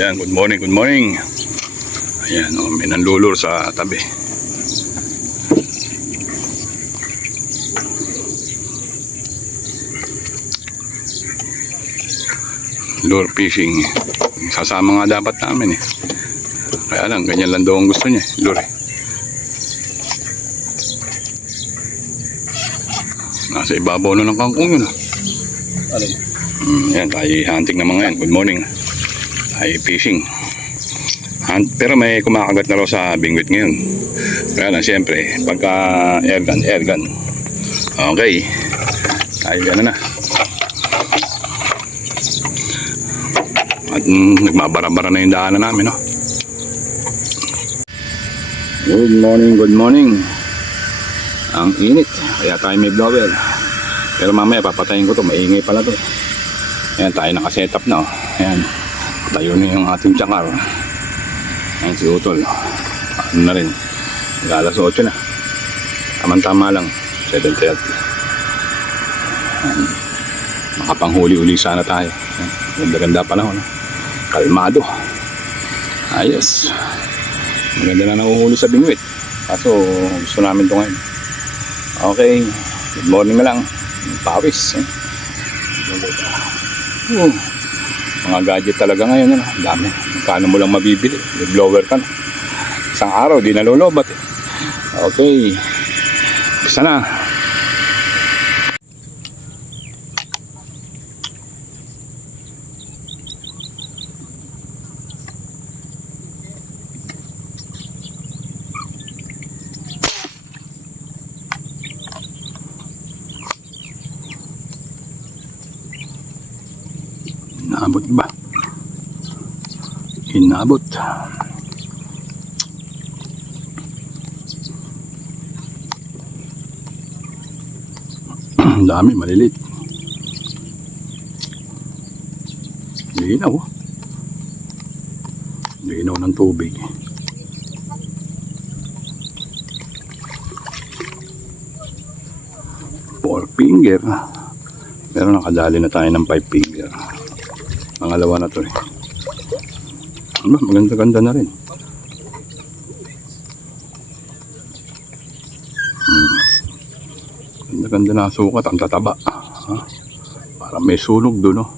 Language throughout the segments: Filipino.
Ayan, good morning, good morning. Ayan, may nanlulur sa tabi. Lure fishing. Sasama nga dapat namin eh. Kaya lang, ganyan lang daw ang gusto niya, lure. Nasa ibabaw na ng kangkong yun. Alin? Ayan, tayo hunting na mga yan. Good morning. Tayo fishing. Pero may kumakagat na raw sa bingwit ngayon. Kaya lang, siyempre, pagka airgun. Okay. Tayo gano'n na. At nagmabara-bara na yung daanan namin, no? Good morning. Ang init. Kaya tayo may blower. Pero mamaya papatayin ko to. Maingay pala to. Ayan, tayo nakasetup na, oh. Ayan. Tayo na yung ating tsakar. Ayan si Utol. Ano na rin. Alas 8 na. Tama-tama lang. 7:30. Makapanghuli-uli sana tayo. Ganda-ganda panahon, no? Kalmado. Ayos. Maganda na nahuhuli sa bingwit. Kaso gusto namin ito ngayon. Okay. Good morning na lang. Pawis. Mga gadget talaga ngayon. Ano? Dami. Magkano mo lang mabibili. May blower ka na. Isang araw di nalolobat eh. Okay. Bisa na. Inabot ba? Inabot. Dami, malilit. Linaw. Linaw ng tubig. Four finger. Pero nakadali na tayo ng 5 finger. Pangalawa na to eh. Maganda-ganda na rin. Ganda-ganda na sukat. Ang tataba. Parang may sunog doon, no?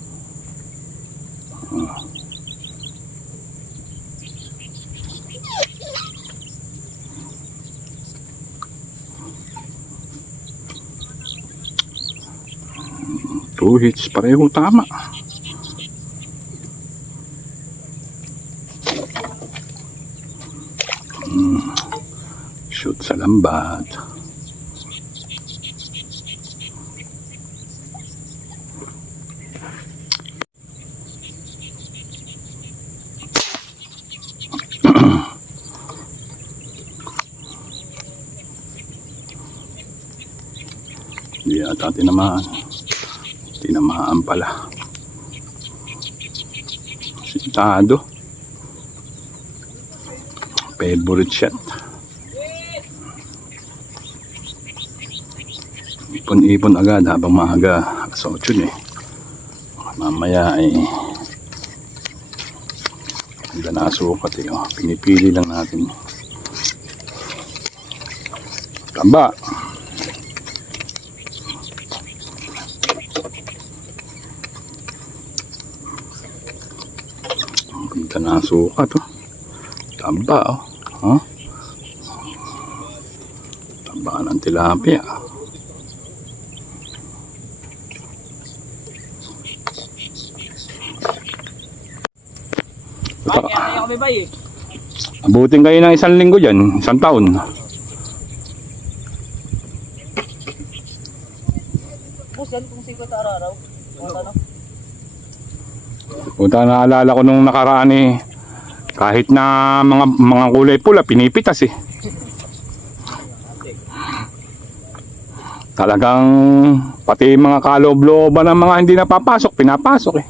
Two hits. Pareho tama. Shoot sa lambat. Hindi ata tinamaan. Tinamaan pala. Sintado. Favorite shot. Ipon-ipon agad habang maaga. Alas 8 eh. Mamaya ay ganda na sukat eh. Pinipili lang natin. Tamba. Ganda na sukat oh. Tamba oh. Huh? Tamba ng tilapia. Abutin kayo ng 1 linggo dyan, 1 taon. Punta naalala ko nung nakaraan eh, kahit na mga kulay pula, pinipitas eh. Talagang pati mga kaloob-looban ng mga hindi napapasok, pinapasok eh.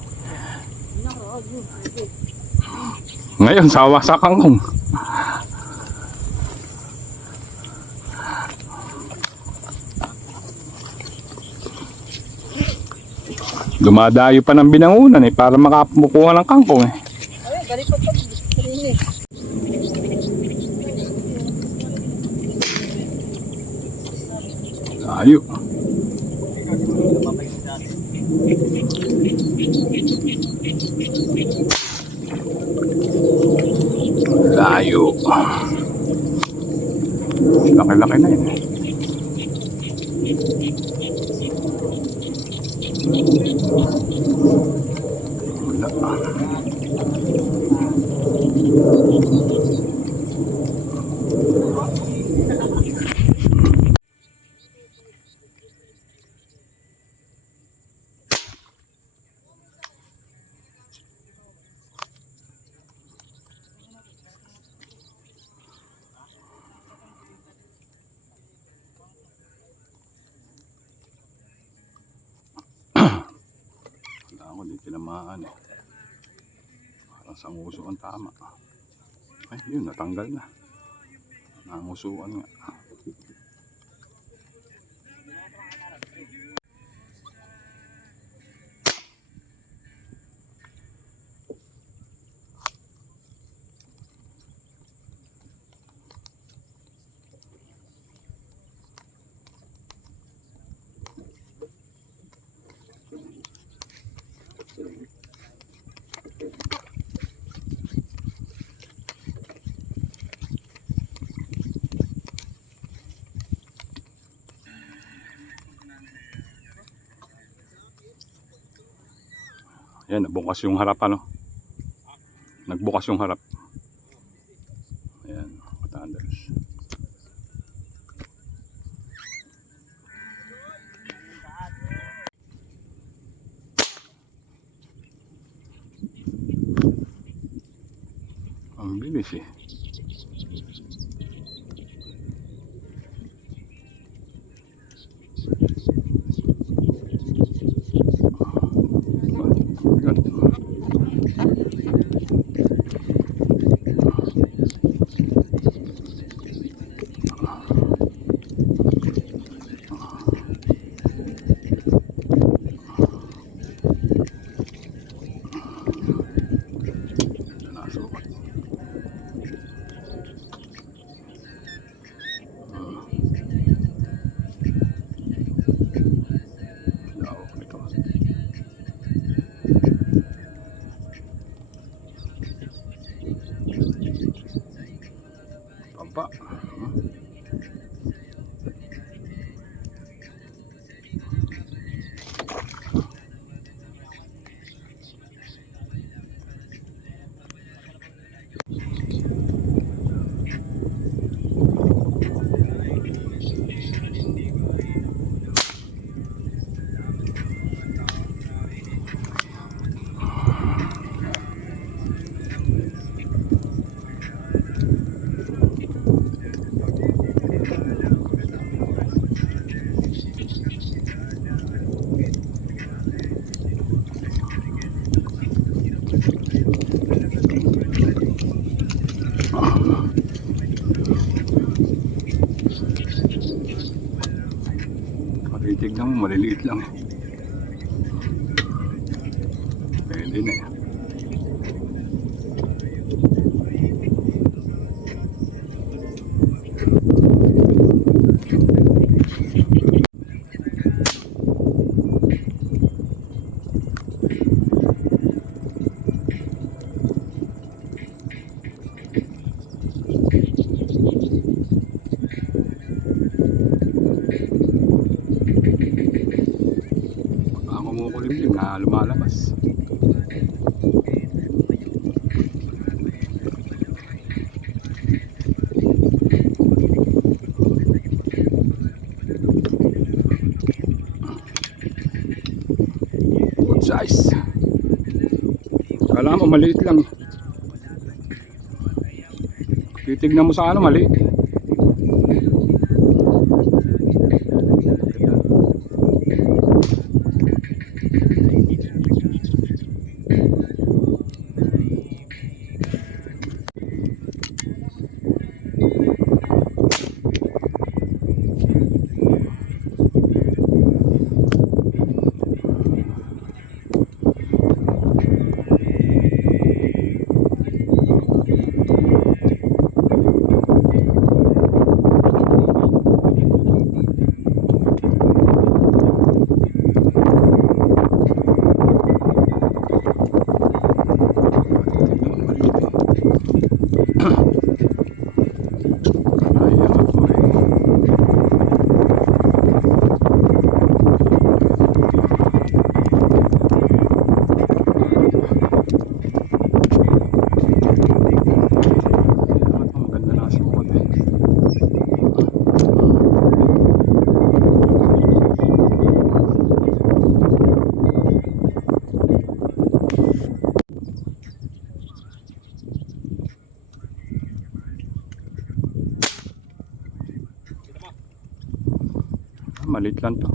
Ngayon, sawa sa kangkong. Dumadayo pa ng binangunan eh para makamukuha ng kangkong eh. Kari pa pag rini. Layo. Layo. Laki-laki na yun. Wala. Ako di tinamaan eh. Parang sa nguso ang tama. Ay, yun, natanggal na. Nangusuan nga. Yan, nabukas yung harap ano. Nagbukas yung harap. Ayan, katanders. Ang bilis eh. Pampa. Tignan mo, maliliit lang. Pwede na eh. Kumukulimlim na lumalabas. Good size. Kala mo maliit lang. Titignan mo sa ano, maliit. Maliit lang to.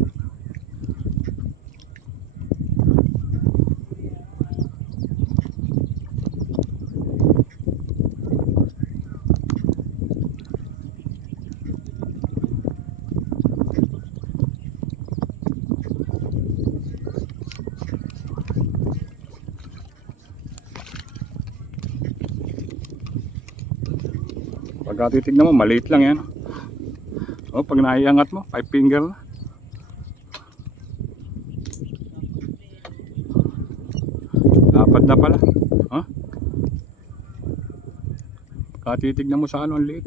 Pagka titignan mo, maliit lang yan. O, pag naiangat mo, 5 finger na. Dapat na pala. Ha? Pagka titignan mo sa ano, ang liit.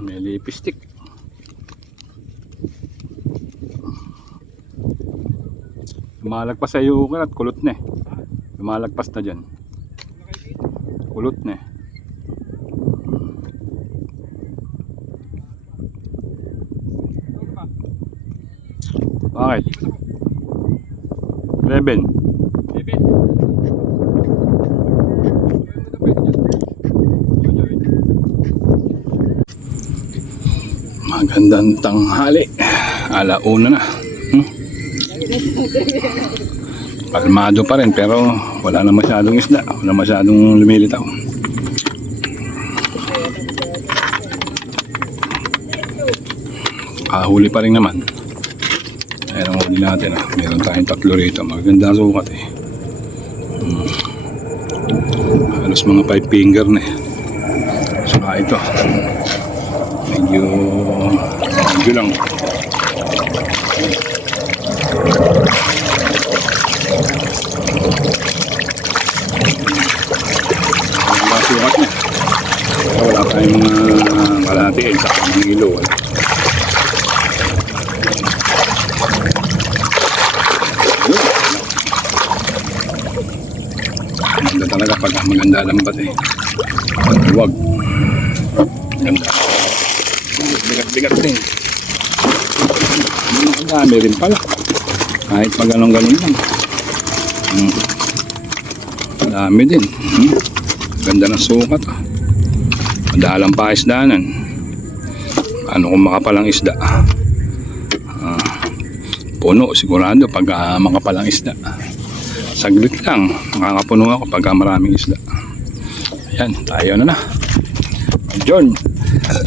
May lipstick. Lumalagpas sa iyo at kulot na eh. Lumalagpas na dyan. Kulot na eh. Bakit? 11. Magandang tanghali. Alauna na. Kalmado pa rin pero wala na masyadong isda. Wala masyadong lumilitaw. Huli pa rin naman. Ayan ang huli natin. Meron tayong 3 rito. Magandang sukat eh. Halos mga 5 finger na eh. Saka ito. Medyo lang. Sukat niya. Wala tayong mga kalahati sa mga ilo. Maganda talaga pag maganda lambat eh. Huwag. Maganda. Bigat-bigat din. Dami rin pala. Kahit pag ganun-ganun lang. Dami din. Ganda ng sukat. Madalang pa isdaanan. Ano kung makapalang isda? Puno sigurado pag makapalang isda. Saglit lang. Makakapuno ako pag maraming isda. Ayan, tayo na. John.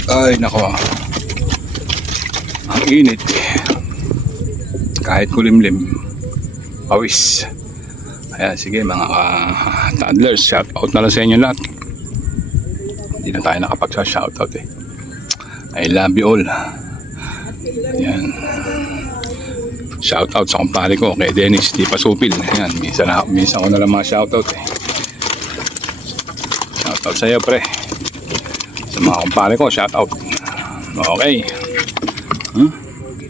Ay, nako. Ang init. Kahit kulimlim. Pawis. Ayan, sige mga toddlers, shout out na lang sa inyo lahat. Hindi na tayo nakapag-shout out eh. I love you all. Ayan. Shout out sa kumpare ko kay Dennis Di Pasupil. Ayan, minsan ko na lang mga shout out eh. Shout out sa iyo pre. Sa mga kumpare ko, shout out. Okay.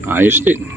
Ayos din.